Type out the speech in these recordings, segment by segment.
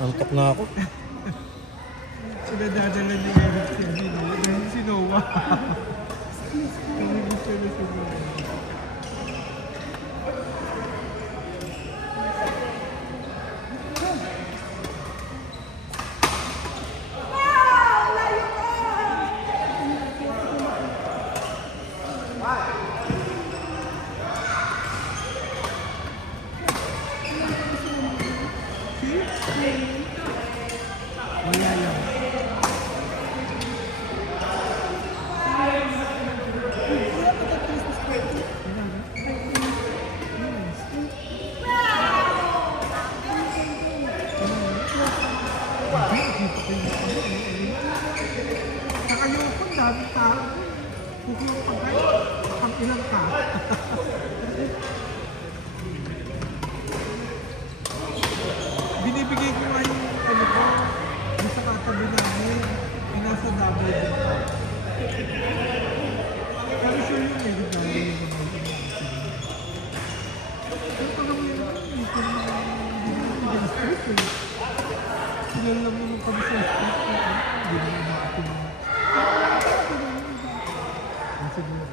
Antok na ako. Sila dadala ni Eric si Noah. Hindi sila si Noah. Nakayukon dami tao. Kukuyukon kayo. Ang ilang ka. Binibigay ko nga yung ano ko. Yung sa katabi namin. Yung nasa double din pa. Pero sure yun eh. Double yun naman. Pero pag ako yun, hindi ko naman stress eh. Sila lang naman kami sa street. Hindi naman natin. Ang siguro.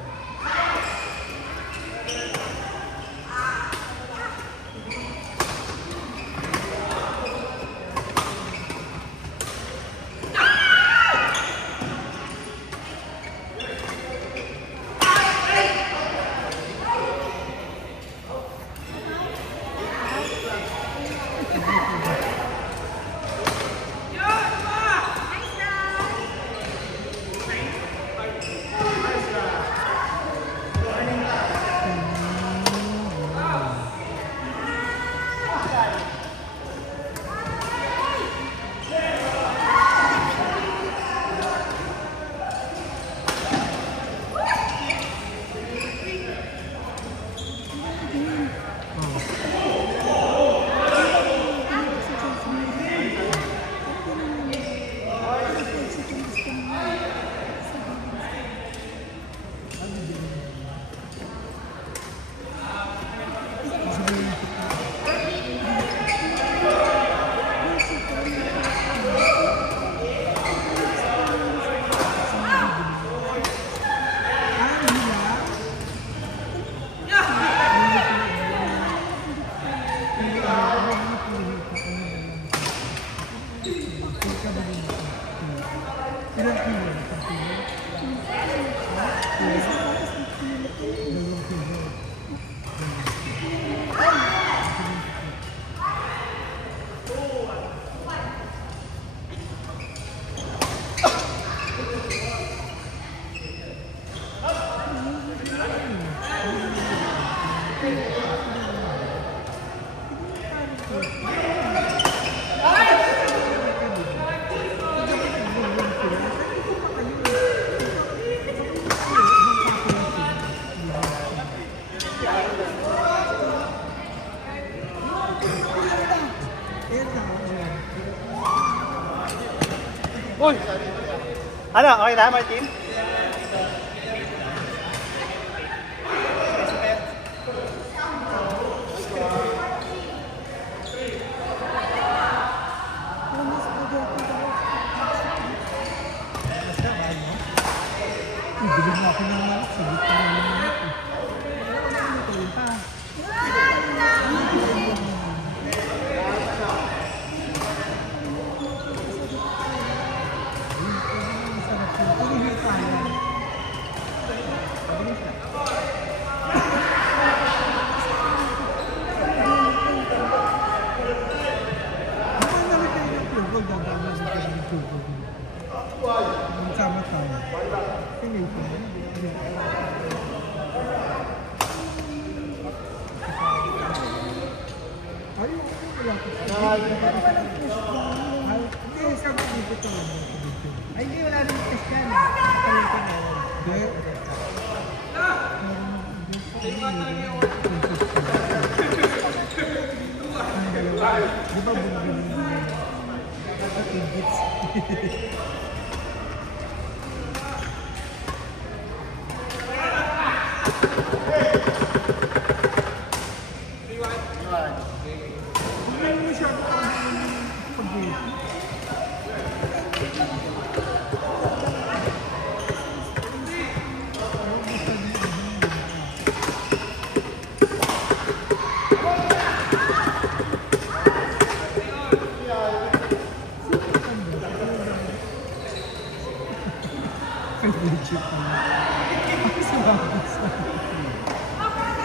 Uy! Ano? Okay na, Martin? Ibigin mo ako ng mga sabit ko ng mga ito. Ito pa. Sama-sama. Tingin ko. Ayun, wala ko. Hindi, sabi dito ito. Ay, hindi, wala naman test yan. Di ba bunagin mo? Tigits. Hindi mo siya pag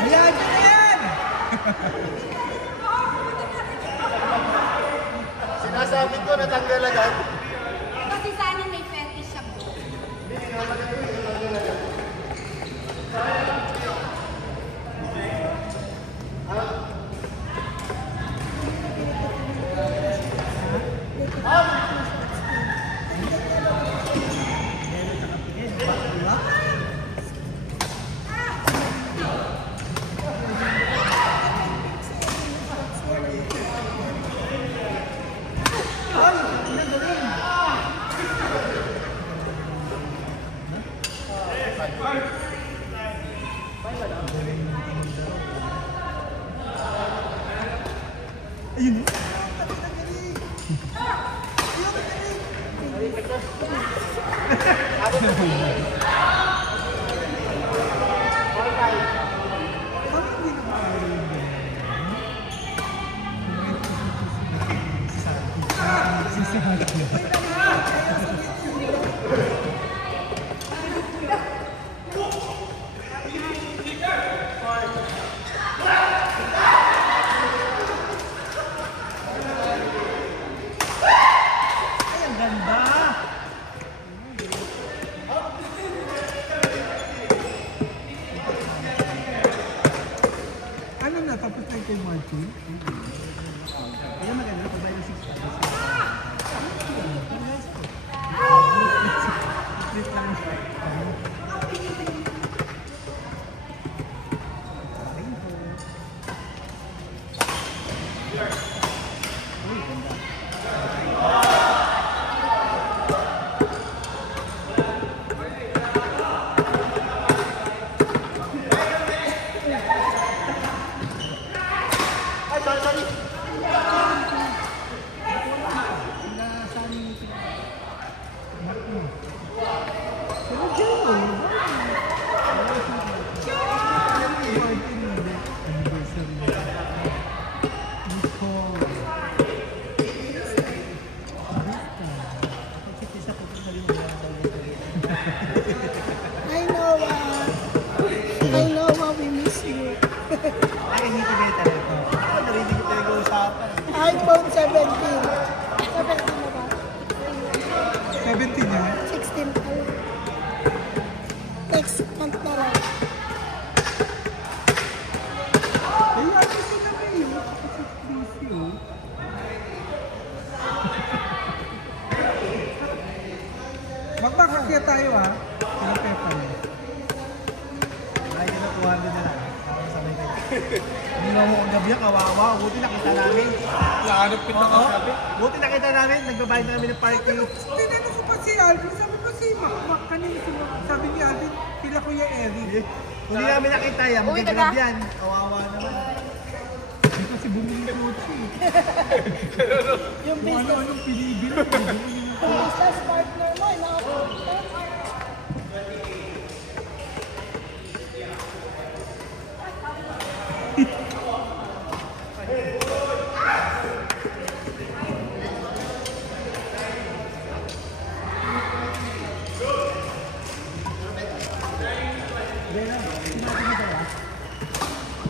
Ayan, ayan! Sinasabi ko natanggal agad. Kasi sana may fetish siya po. Ayun eh. Ay, ang ganda! Ano na, tapos na kay Martin? Kaya maganda, pabay ng 6 times. Ay, sorry. I know, we miss you. Ay, hindi ko na talaga. Narinig ko talaga usapan. iPhone 17. 17 na ba? 17 na? 16 pa. Next month na lang. Ay, ate sila kayo. Kasi busy, oh. Magpakakya tayo, ha? Kaya Pepa niya. Ay, na 200 na lang. Sabay kayo. Hindi mo mo gabi, kawawa. Buti nakita namin. Lahanap ko na kasabi. Buti nakita namin. Nagbabayad namin ng parking. Tinanong ko pa si Alvin. Sabi ko si Makmak kanina. Sabi ni Alvin, sila Kuya Eric. Kung hindi namin nakita yan, Uwi ka magagrab na? yan. Kawawa naman. Hindi kasi bumili ng kotse. Yung Kung business, ano-anong pinibili. yung business partner mo, nakapunta.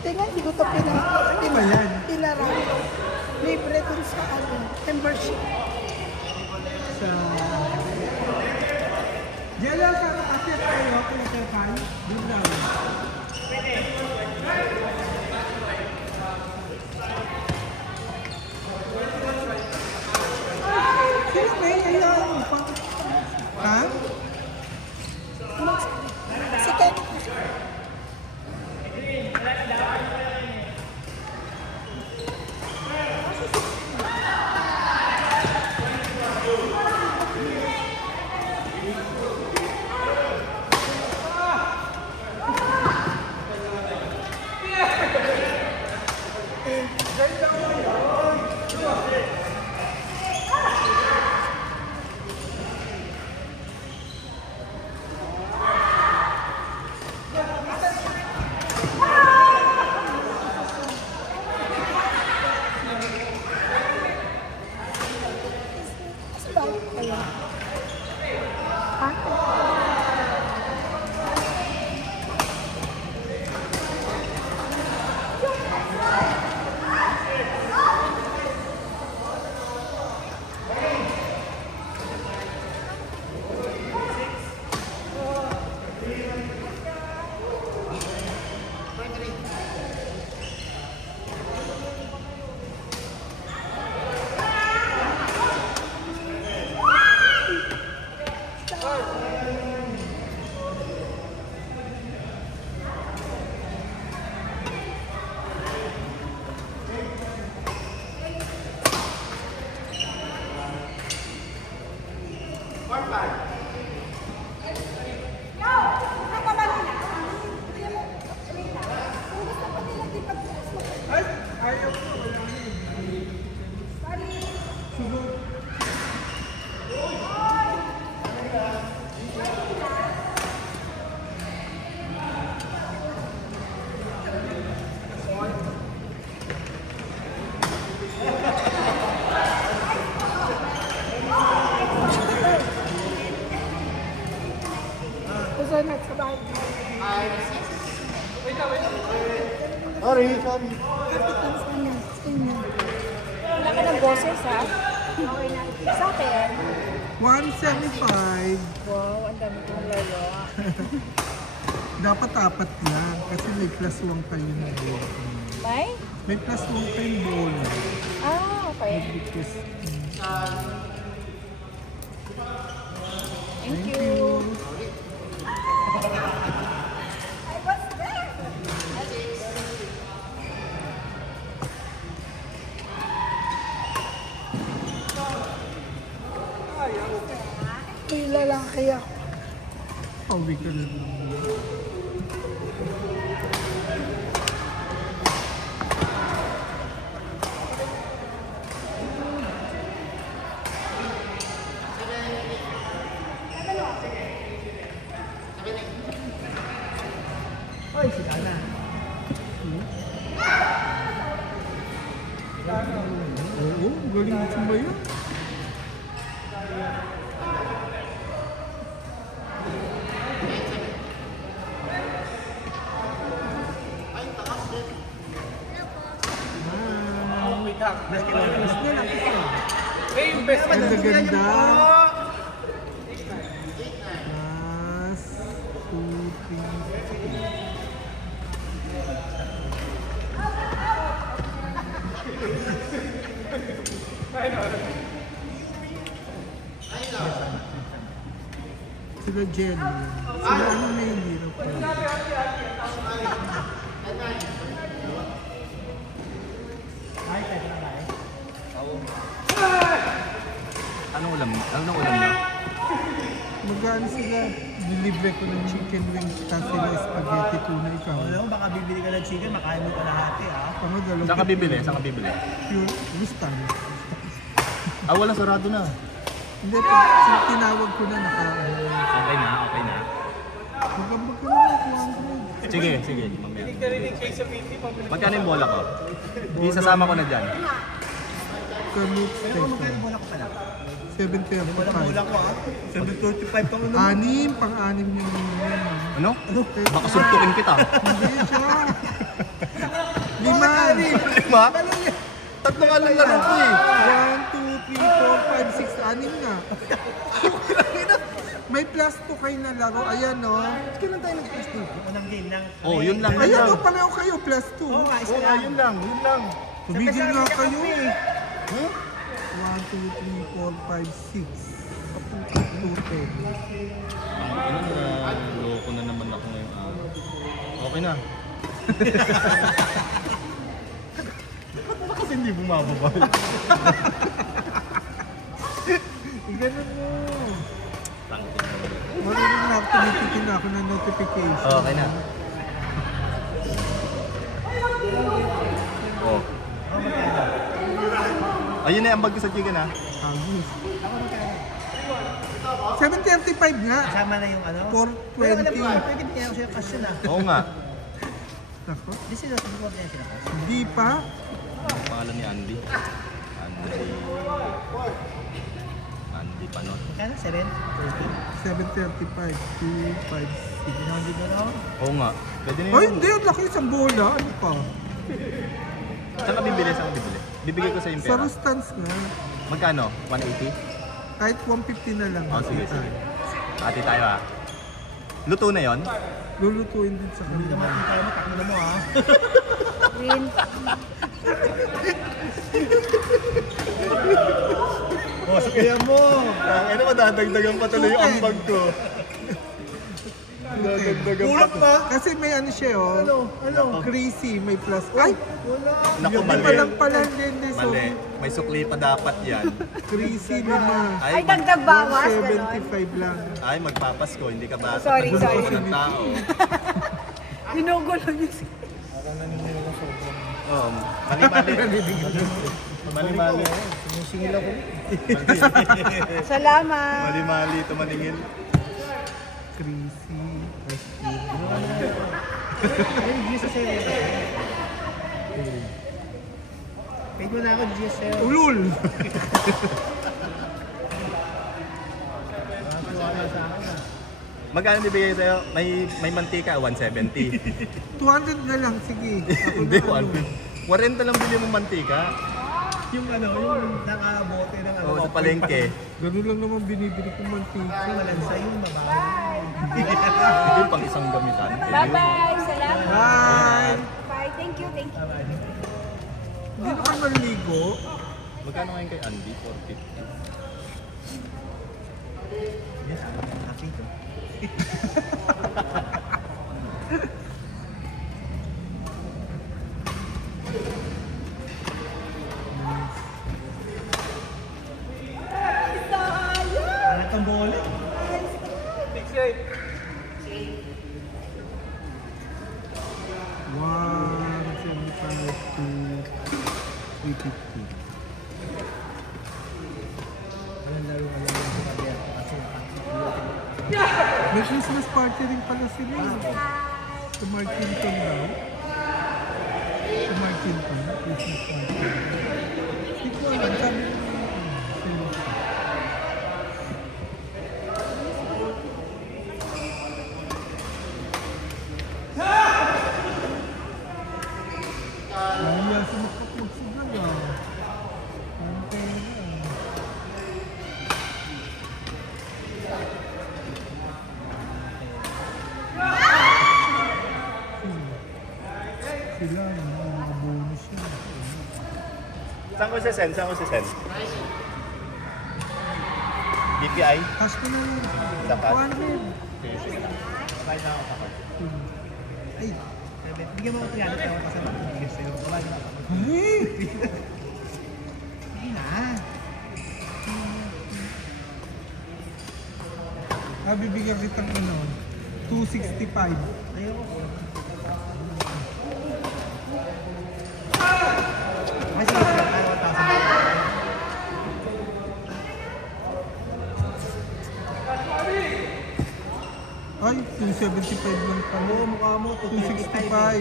Tingnan, hindi ko ito ba yan? pinarang. Libre dun sa membership. Sa... Diyan lang sa akyat tayo, Kuya Pepan. Doon lang. Sino may ayaw mo pa? Ha? Si Ken, Sorry. Wala ka ng boses, ha? Okay na. Sa akin, 175. wow, ang dami kong laro. Dapat apat lang kasi may plus 1 kayo na bola. May? May plus 1 kayong bola. Ah, okay. Because, Thank you. I was there. May lalaki ako. pauwi ka na lang. Ay, si Ana. Oo, galing mo ba yun? Ang ganda. Mas 2, 3, sila Jen. Sila ano na yung hirap pa. Anong ulam niyo? Magkano sila? Dilibre ko ng chicken wings tapos sila spaghetti tuna ikaw. Alam mo, baka bibili ka ng chicken, makain mo kalahati ah. Ano dalawang Saan ka bibili? Saan ka bibili? pure gustan. Ah, wala, sarado na. Hindi, pag tinawag ko na Okay na, okay na. magkambag ka na 200. Sige, sige. Mamaya. Magkano yung bola ko? Isasama ko na dyan. Kamit Pero kung magkano bola ko pala? 7.35. Wala bola ko ah. 7.35 pang ulo. Anim, pang-anim yung Ano? Baka suntukin kita. Hindi siya. 5. Lima? Tatlo nga lang laro ko eh. 1, 2, 3, 4, 5, 6, anim na. May plus 2 kayo na laro. Ayan o. Kailan tayo nag-plus to? Unang game lang. Oh, yun lang. Ayan o, pareho kayo plus 2. Oo nga, isa Oo, lang. yun lang, yun lang. Tumigil nga kayo. eh. 1, 2, 3, 4, 5, 6. 2, 10. Loko na naman ako ngayong araw. Okay na. Ba't kasi hindi bumababa? Ganun mo. Marunong na ako, tumitikin na ako ng notification. Okay na. Oh. Ayun na yung ambag ko sa chicken ha. Agos. 7.35 nga. Kasama na yung ano. 4.20. Pero alam mo, pwede bigyan ko siya cash yun ah. Oo nga. Nako. Di sila subukan niya sila cash. Hindi pa. Ano ang pangalan ni Andy? Andy Panot. Kaya na, 7? 7.35. 2.56. Hindi na no? Oo nga. Pwede na Ay, yun. hindi. Ang laki isang bola. Ano pa? Saan ka bibili? Saan ka bibili? Bibigay ko sa yung Sa pera. Rustans nga. Magkano? 180? Kahit 150 na lang. Oh, sige, sige. Ati tayo ha. Luto na yon? Lulutuin din sa Hindi kanila. naman tayo mo, takbo na mo ah. Win. Oh, kaya mo. Ano ba dadagdagan pa tuloy yung ambag ko? Dadagdagan pa to. Kasi may ano siya oh. Ano? Crazy. May plus. Ay! Naku, Hindi mali. pa lang pala. Hindi. So, Mali. May sukli pa dapat yan. crazy 5. Ay, dagdag bawas, gano'n. 75 lang. Ay, magpapasko, hindi ka ba? Sorry, sorry. Ng tao. Ginugulo niyo si... Oh, mali-mali. Mali-mali. Sumusingil ako. Salamat. Mali-mali, tumaningil. Crazy. Ay, GS sa'yo. Paid mo na ako, GS sa'yo. Ulul! Magkano bibigay sa'yo? May mantika, 170. 200 na lang, sige. Ako Hindi, na ano. 140 lang bili mo mantika. Yung ano, yung nakabote ng ano. Oo, sa palengke. Ganun lang naman binibili kong mantika. Malansa yung babae. Hindi pang isang gamitan. Bye-bye! Salamat! Bye! Bye! Thank you, thank you. Hindi na kayo maligo. Magkano ngayon kay Andy? 450. Yes, happy to. Anak ang bola. One, 75 to 350. Anong laro ka lang yung pagkakaya kasi May Christmas party rin pala sila. Sa Martinton daw. Sa Martinton, Christmas party. Hindi ko alam, sabi ko Kaya sumakot magsugal ah. Ang pera. Sila, mga bonus yan. Saan ko sisend? BPI? Cash ko na yun. Dapat. 100. Ay, bigyan mo ko 300 ako kasi magbibigay sa'yo. Wala na ako. ay! Hindi na. Bibigyan kitang ano, 265. Ayoko. Ay, sige, tayo 1,000. Ay, 275 lang pala. Oo, mukha mo, 265.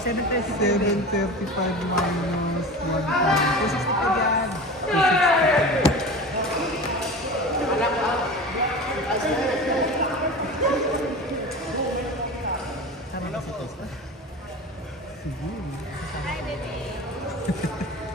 735. 735 minus 1. 265 yan. 265. Tama ba si Tosta? Siguro. Hi, baby!